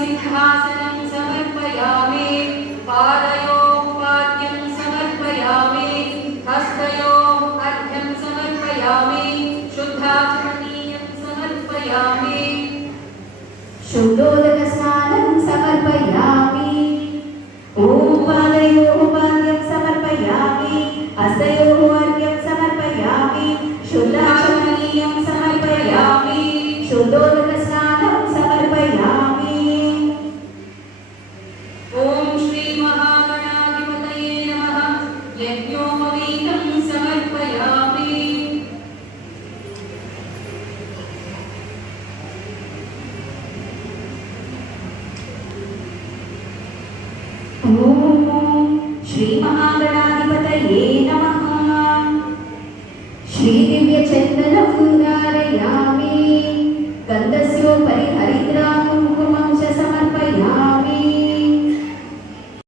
सिंहासनं समर्पयामि पादयोः पाद्यं समर्पयामि हस्तयोः अर्घ्यं समर्पयामि शुद्धाचमनीयं समर्पयामि शुद्धोदकस्नानं समर्पयामि पादयोः पाद्यं समर्पयामि हस्तयोः अर्घ्यं समर्पयामि शुद्धाचमनीयं समर्पयामि शुद्धोदकस्नानं समर्पयामि। ॐ श्री महागणाधिपतये नमः यज्ञोपवीतं समर्पयामि ॐ श्री महागणाधिपतये नमः। श्रीदिव्यचन्दनं धारयामि गन्धस्योपरि हरि